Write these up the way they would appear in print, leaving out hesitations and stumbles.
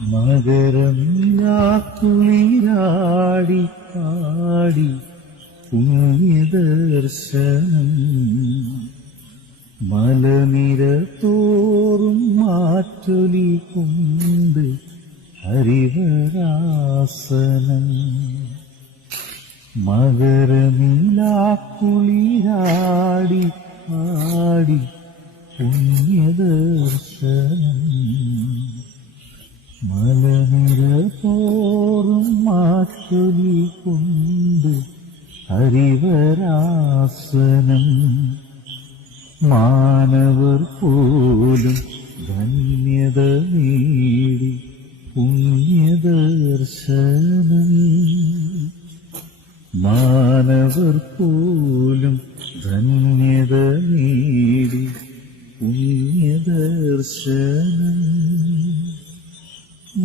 മകരമിലാക്കുളിരാടി പാടി പുണ്യദർശനം മലനിര തോറും മാറ്റൊലി കൊണ്ട് ഹരിവരാസനം മകരമിലാക്കുളിരാടി പാടി പുണ്യദർശനം മലനിര തോറും മാറ്റൊലി കൊണ്ട് ഹരിവരാസനം മാനവർ പോലും ധന്യത നേടി പുണ്യദർശനം മാനവർ പോലും ധന്യത നേടി പുണ്യദർശനം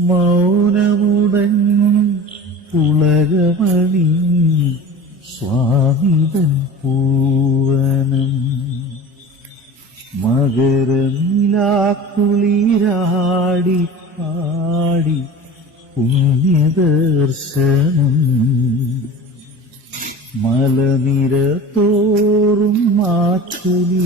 മൗനമുടങ്ങും പുളകമണി സ്വാമിതൻ പൂവനം മകരമിലാക്കുളിരാടി പാടി പുണ്യദർശനം മലനിര തോറും മാറ്റൊലി